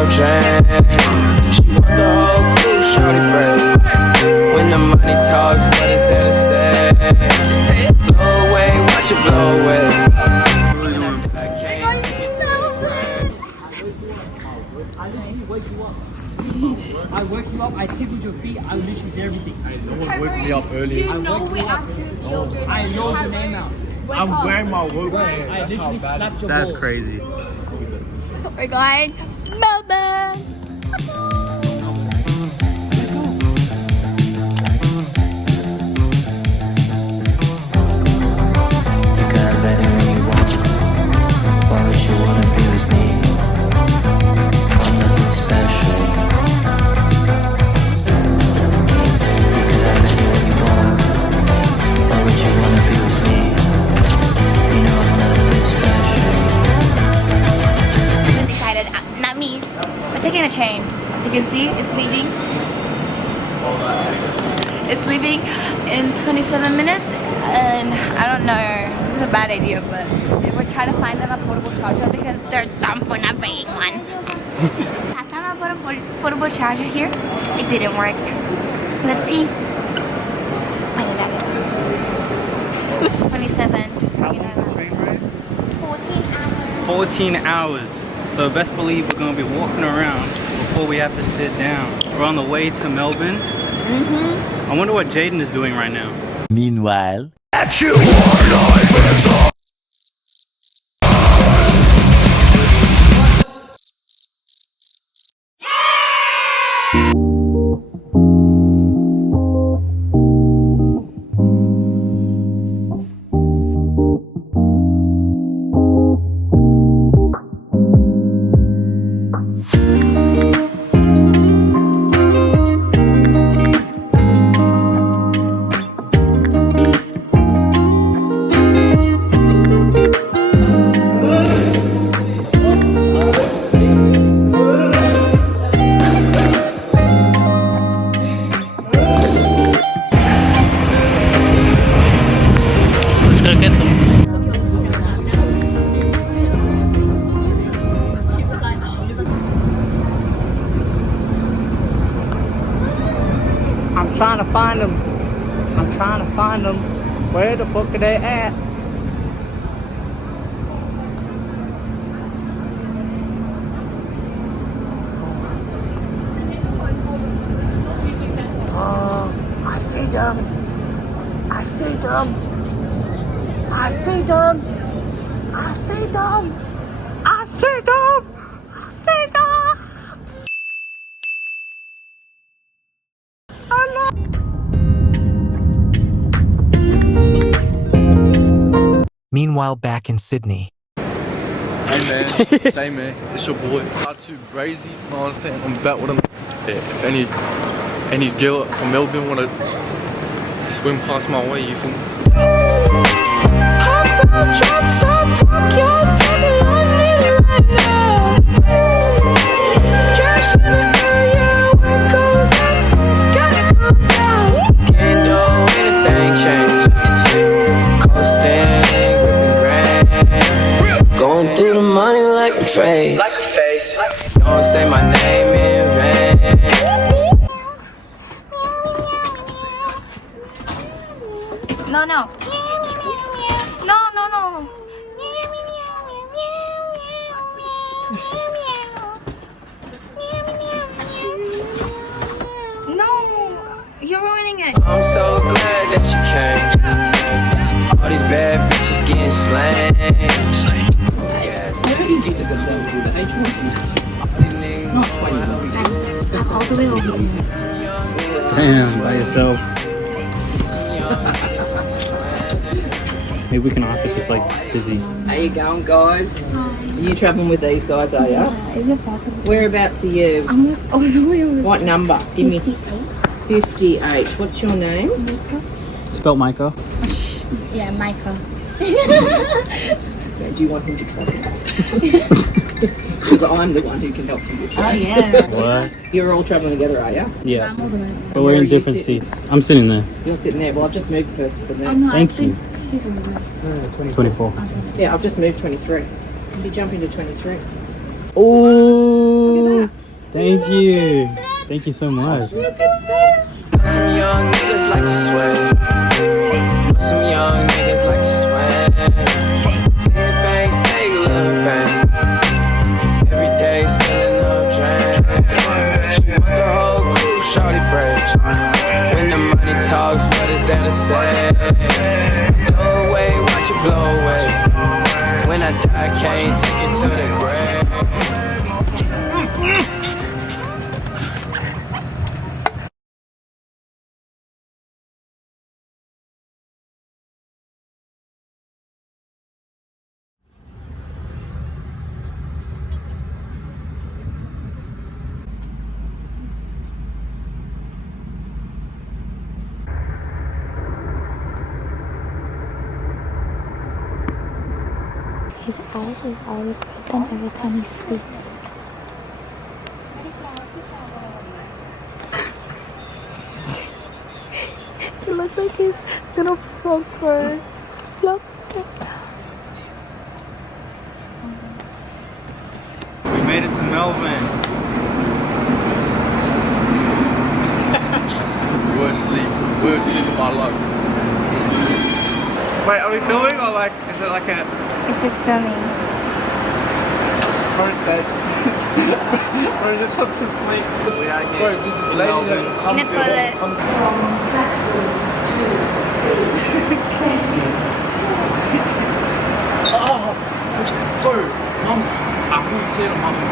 no drain. She want the whole crew, shorty brave. When the money talks, what is there to say? Blow away, watch it blow away. When I die, can't take it to the grave. I literally wake you up. I wake you up, I tickled your feet, I literally did everything. No one woke me up early. I know the name out. I'm wearing my work wear. I literally slapped your That's balls. crazy. We're going Melbourne. You could have anyone you want. Why would you wanna be with me? I'm nothing special. You could have anyone you want. Why would you wanna be with me? You know I'm nothing special. We decided, not me. We're taking a train. As you can see, it's leaving. It's leaving in 27 minutes, and I don't know. It's a bad idea, but we're trying to find them a portable charger because they're dumb for not bringing one. Last time I bought a portable charger here, it didn't work. Let's see. Wait, that 27, just so you know. 14 hours. 14 hours. So best believe we're gonna be walking around before we have to sit down. We're on the way to Melbourne. I wonder what Jaden is doing right now. Meanwhile, Let's go get them. I'm trying to find them. I'm trying to find them. Where the fuck are they at? Oh, I see them. I see them. I see them. I see them. I see them. I see them. Meanwhile, back in Sydney. Hey man, hey man, it's your boy. Not too crazy, you know what I'm saying? I'm back with them. If any girl from Melbourne wanna swim past my way, you feel me? Can't do anything change. Coasting, gripping grain. Going through the money like a face. Don't say my name in vain. No, no. No, no, no. No, you're ruining it. I'm so glad that you came. All these bad bitches getting slain. All the way over here. Damn, by yourself. Maybe we can ask if it's like busy. How you going, guys? Are you travelling with these guys, are you? Yeah, is it possible? Whereabouts are you? I'm like all the way over. What number? Give me 58. What's your name? Spelt Micah. Yeah, Micah. Yeah, do you want him to travel? Because I'm the one who can help you with Oh that. yeah. What? You're all travelling together, are you? Yeah. I'm all the way. But Where we're are in you different sitting? seats. I'm sitting there. You're sitting there. Well, I've just moved a person from there. Oh no, Thank I think he's on the way. 24. Yeah, I've just moved 23. You jump into 23. Oh. Thank you. Thank you so much. Some young niggas like to sweat. Some young niggas like to sweat. Head bang, take a look back. Every day spilling up drain. She want the whole crew, shorty break. When the money talks, what is there to say? Blow away, watch it blow away. When I die, can't take it to the grave. His eyes is always open every time he sleeps. It looks like he's gonna flop her. Flop. We made it to Melbourne. Worst sleep of my life. Wait, are we filming or like, is it like a It's just filming. first date? Or just wants to sleep? We are here. Bro, this is lady that In the toilet. Bro, I feel tear on my muscle.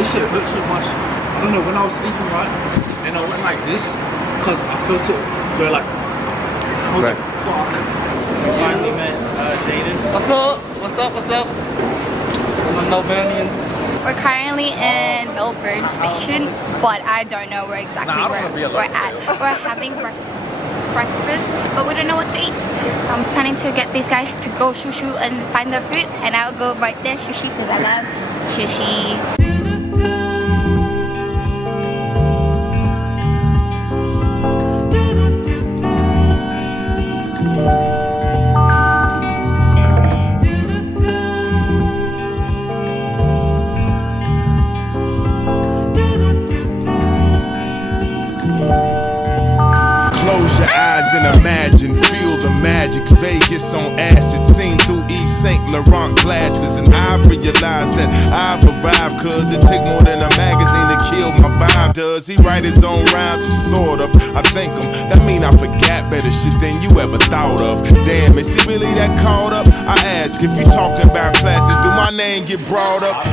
This shit hurts so much. I don't know, when I was sleeping, right, and I went like this, because I felt it go like, I was like, fuck. We finally met Jaden. What's up? What's up? What's up? I'm a Melbourneian. We're currently in Melbourne Station, but I don't know where exactly we're at. We're having breakfast, but we don't know what to eat. I'm planning to get these guys to go sushi and find their food, and I'll go right there sushi because I love sushi. Close your eyes and imagine, feel the magic. Vegas on acid, seen through East St. Laurent glasses. And I realized that I've arrived, cause it take more than a magazine to kill my vibe. Does he write his own rhymes? Sort of. I thank him. That mean I forgot better shit than you ever thought of. Damn, is he really that caught up? I ask, if you talking about classes, do my name get brought up?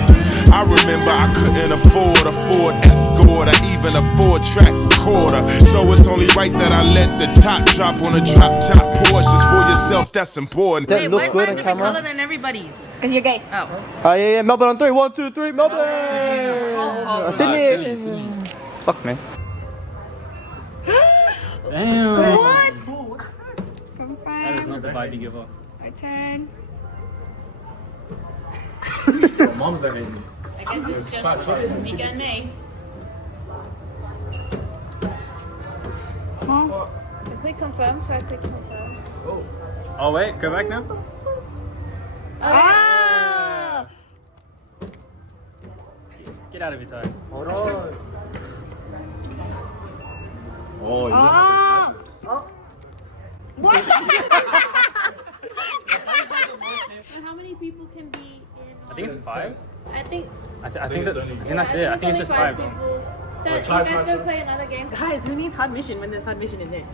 I remember I couldn't afford a Ford Escort or even a 4-track recorder. So it's only right that I let the top drop on a drop top Porsches for yourself. That's important. Wait, why is mine different color than everybody's? Because you're gay. Oh. Yeah, Melbourne on 3. 1, 2, 3, Melbourne! Sydney! Fuck, man. Damn. What? That is not the vibe you give off. My turn. Mom's better than me. I guess it's just Mika and May. Huh? Click confirm. Try click confirm. Oh wait, go back now. Ah! Get out of your time. Oh, you Ah! What? How many people can be in? I think it's 5. I think I think that's it. I think it's just 5. people. So Well, you try, guys try, go try. play another game. Guys, who needs hard mission when there's hard mission in there?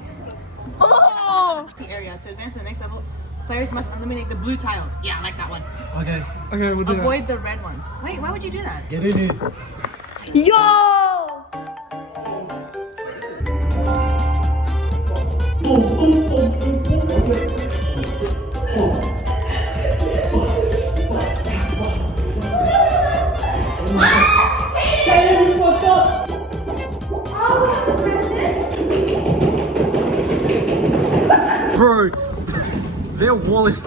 Oh! The area to advance to the next level, players must eliminate the blue tiles. Yeah, I like that one. Okay, we'll do Avoid the red ones. Wait, why would you do that? Get in here. Yo! Bro, their wall is.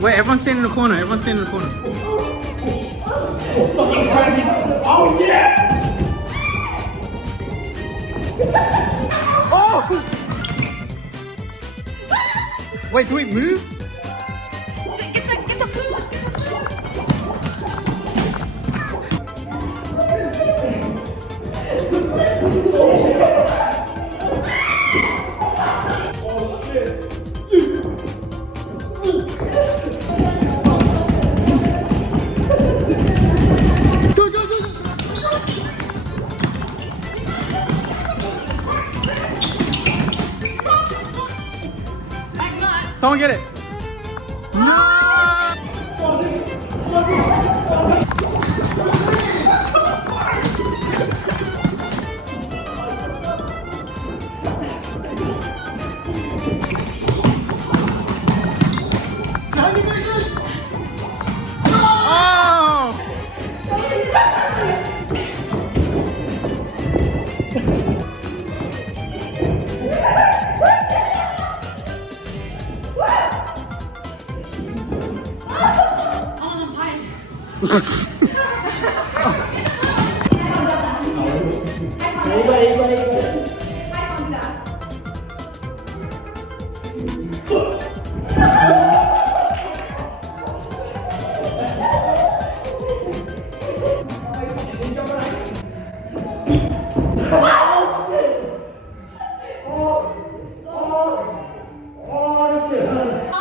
Wait, everyone's staying in the corner. Everyone's staying in the corner. Oh yeah! Oh! Wait, do we move? Someone get it.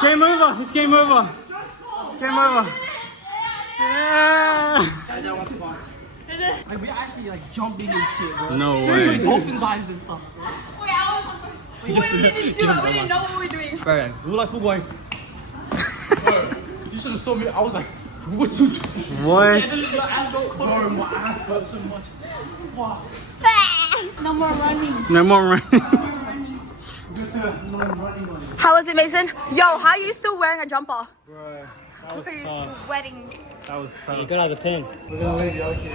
Game over. It's game over. Game over. Yeah. Like we actually like jumping and shit, bro. No way. Open dives and stuff. Wait, I was on first. Wait, we didn't do it. We didn't know what we were doing. Right. We were like, who boy? You should have saw me. I was like, what you do? What? And then your ass go cold. My ass hurt so much. Wow. No more running. No more running. How was it, Mason? Yo, how are you still wearing a jumper? Bro, Look at you sweating. that was tough. You got out of the pen.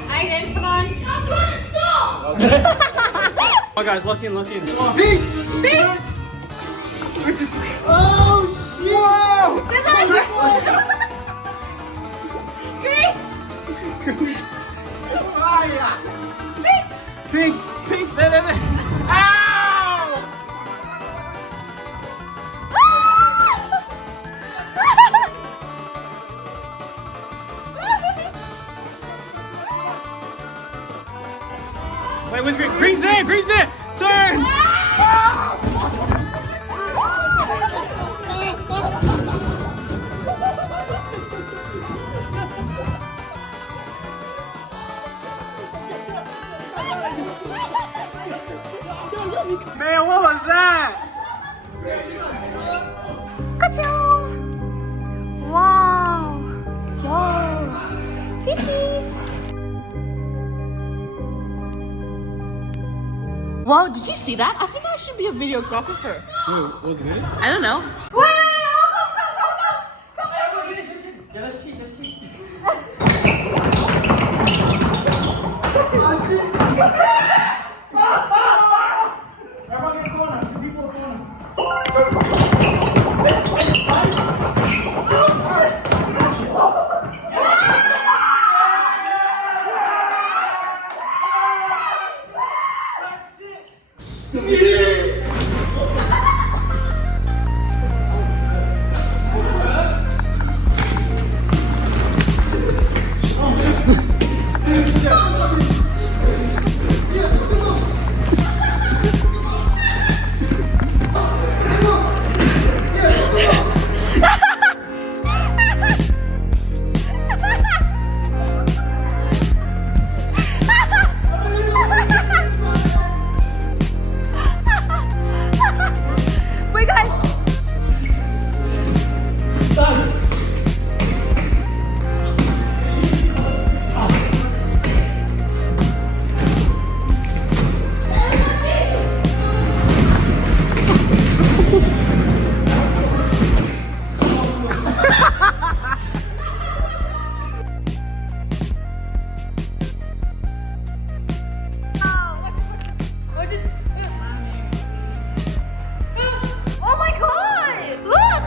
I didn't. Come on. I'm trying to stop. Oh, guys, look in, look in. Pink, pink, there. Ow! Wait, where's green? Green's there, green's there! Turn! Man, what was that? Ka-chow! Wow! Whoa! Fishies! Wow, did you see that? I think I should be a videographer for her. Wait, was it good? I don't know. Yeah, let's cheat, let's cheat. Everybody in the corner, 2 people in the corner. Wait, guys! Oh my god! Look!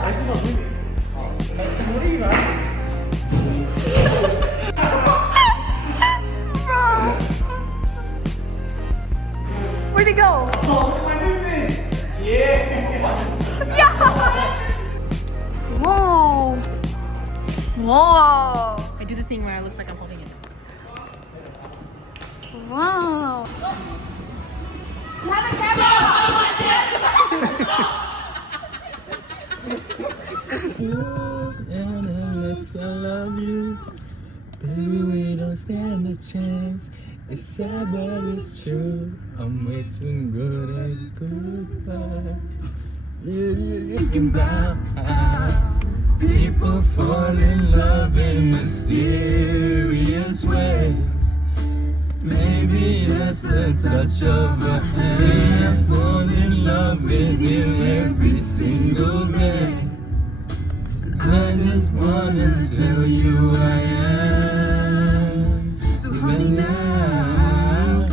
Bro! Where'd it go? Yeah! Whoa! Whoa! I do the thing where it looks like I'm holding it. Wow! have a camera! And unless I love you, baby, we don't stand a chance. It's sad, but it's true. I'm way too good at goodbye. Thinking about how people fall in love in mysterious ways. Maybe just a touch of a hand. I fall in love with you every single day. I just wanna tell you I am. So now,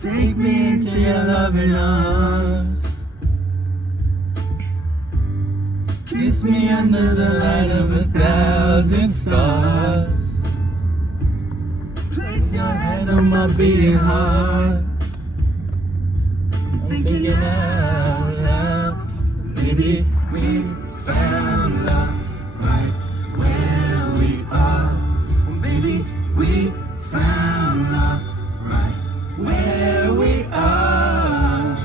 take me into your loving arms. Kiss me under the light of 1,000 stars. Place your hand on my beating heart. I'm thinking out loud. Maybe we found love right where we are. Maybe we found love right where we are.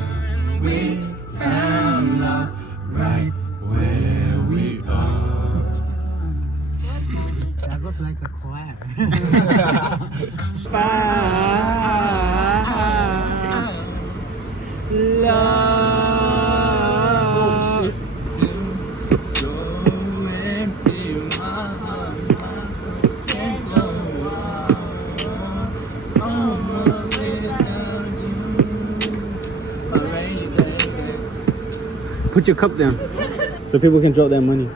We found love right where we are. That was like the choir. Put your cup down so people can drop their money.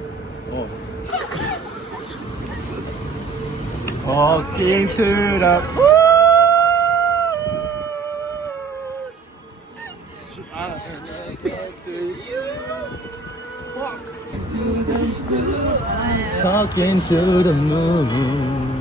Walking to the talking to the moon.